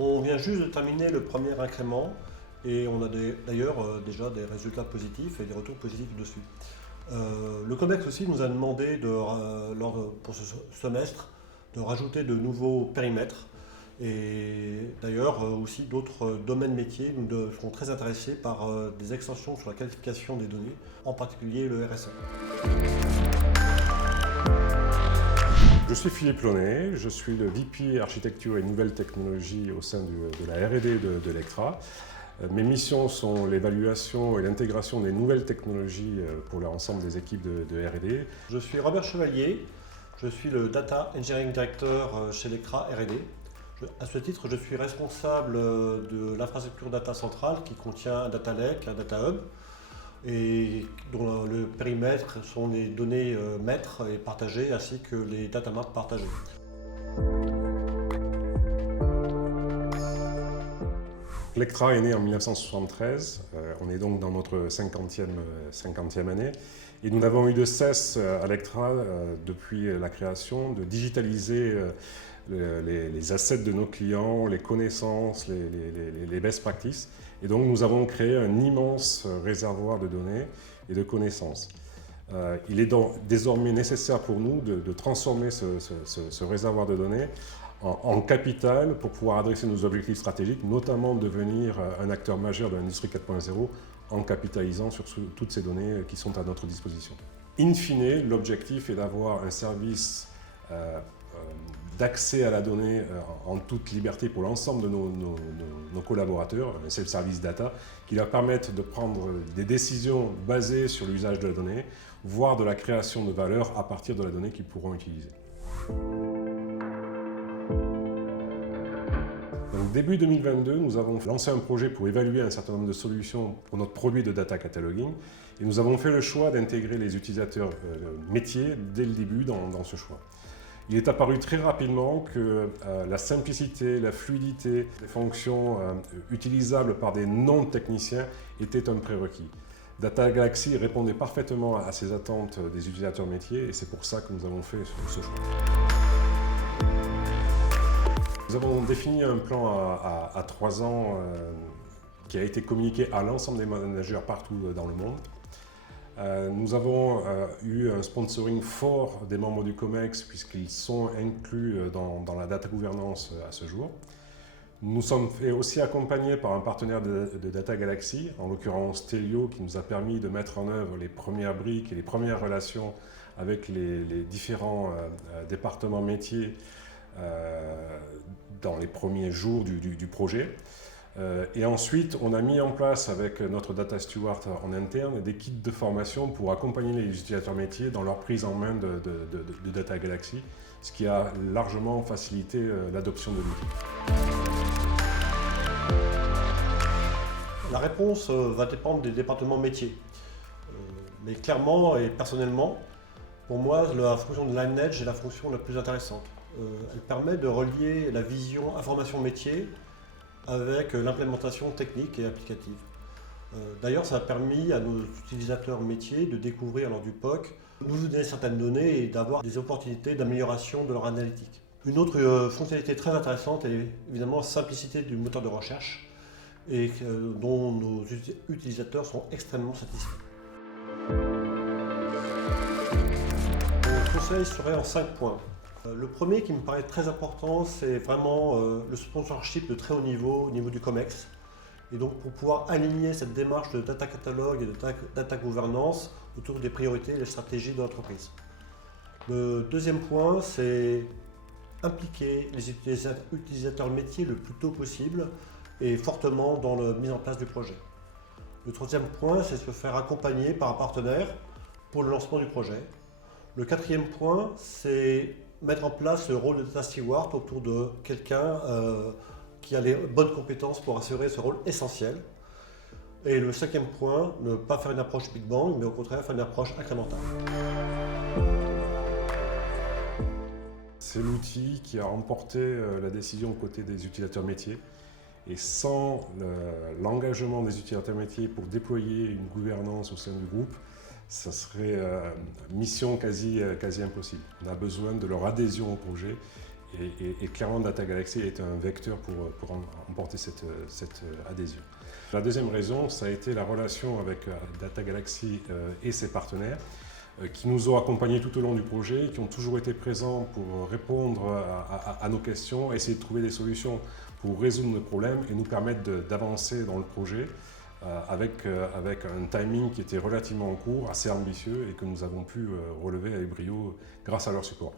On vient juste de terminer le premier incrément et on a d'ailleurs déjà des résultats positifs et des retours positifs dessus. Le COMEX aussi nous a demandé pour ce semestre de rajouter de nouveaux périmètres et d'ailleurs aussi d'autres domaines métiers nous seront très intéressés par des extensions sur la qualification des données, en particulier le RSE. Je suis Philippe Launay, je suis le VP Architecture et Nouvelles Technologies au sein de la R&D de Lectra. Mes missions sont l'évaluation et l'intégration des nouvelles technologies pour l'ensemble des équipes de R&D. Je suis Robert Chevalier, je suis le Data Engineering Director chez Lectra R&D. À ce titre, je suis responsable de l'infrastructure data centrale qui contient un data lake, un data hub, et dont le périmètre sont les données maîtres et partagées ainsi que les data marts partagés. Lectra est né en 1973, on est donc dans notre 50e année et nous n'avons eu de cesse à Lectra depuis la création de digitaliser les assets de nos clients, les connaissances, les best practices. Et donc nous avons créé un immense réservoir de données et de connaissances. Il est donc désormais nécessaire pour nous de transformer ce réservoir de données en capital pour pouvoir adresser nos objectifs stratégiques, notamment devenir un acteur majeur de l'industrie 4.0 en capitalisant sur toutes ces données qui sont à notre disposition. In fine, l'objectif est d'avoir un service d'accès à la donnée en toute liberté pour l'ensemble de nos collaborateurs, un self-service data, qui leur permettent de prendre des décisions basées sur l'usage de la donnée, voire de la création de valeur à partir de la donnée qu'ils pourront utiliser. Donc, début 2022, nous avons lancé un projet pour évaluer un certain nombre de solutions pour notre produit de data cataloging et nous avons fait le choix d'intégrer les utilisateurs métiers dès le début dans ce choix. Il est apparu très rapidement que la simplicité, la fluidité des fonctions utilisables par des non-techniciens était un prérequis. Data Galaxy répondait parfaitement à ces attentes des utilisateurs métiers et c'est pour ça que nous avons fait ce choix. Nous avons défini un plan à 3 ans qui a été communiqué à l'ensemble des managers partout dans le monde. Nous avons eu un sponsoring fort des membres du COMEX puisqu'ils sont inclus dans la data gouvernance à ce jour. Nous sommes aussi accompagnés par un partenaire de Data Galaxy, en l'occurrence Telio, qui nous a permis de mettre en œuvre les premières briques et les premières relations avec les différents départements métiers dans les premiers jours du projet. Et ensuite, on a mis en place avec notre Data Steward en interne des kits de formation pour accompagner les utilisateurs métiers dans leur prise en main de Data Galaxy, ce qui a largement facilité l'adoption de l'outil. La réponse va dépendre des départements métiers. Mais clairement et personnellement, pour moi, la fonction de Line Edge est la fonction la plus intéressante. Elle permet de relier la vision information métier avec l'implémentation technique et applicative. D'ailleurs, ça a permis à nos utilisateurs métiers de découvrir lors du POC, nous donner certaines données et d'avoir des opportunités d'amélioration de leur analytique. Une autre fonctionnalité très intéressante est évidemment la simplicité du moteur de recherche et dont nos utilisateurs sont extrêmement satisfaits. Mon conseil serait en 5 points. Le premier qui me paraît très important, c'est vraiment le sponsorship de très haut niveau au niveau du COMEX. Et donc pour pouvoir aligner cette démarche de data catalogue et de data gouvernance autour des priorités et des stratégies de l'entreprise. Le deuxième point, c'est impliquer les utilisateurs métiers le plus tôt possible et fortement dans la mise en place du projet. Le troisième point, c'est se faire accompagner par un partenaire pour le lancement du projet. Le quatrième point, c'est mettre en place le rôle de Data Steward autour de quelqu'un qui a les bonnes compétences pour assurer ce rôle essentiel. Et le cinquième point, ne pas faire une approche Big Bang, mais au contraire faire une approche incrémentale. C'est l'outil qui a remporté la décision aux côtés des utilisateurs métiers. Et sans l'engagement des utilisateurs métiers pour déployer une gouvernance au sein du groupe, ça serait mission quasi impossible. On a besoin de leur adhésion au projet Et clairement, Data Galaxy est un vecteur pour emporter cette adhésion. La deuxième raison, ça a été la relation avec Data Galaxy et ses partenaires qui nous ont accompagnés tout au long du projet, qui ont toujours été présents pour répondre à nos questions, essayer de trouver des solutions pour résoudre nos problèmes et nous permettre d'avancer dans le projet avec un timing qui était relativement court, assez ambitieux et que nous avons pu relever avec brio grâce à leur support.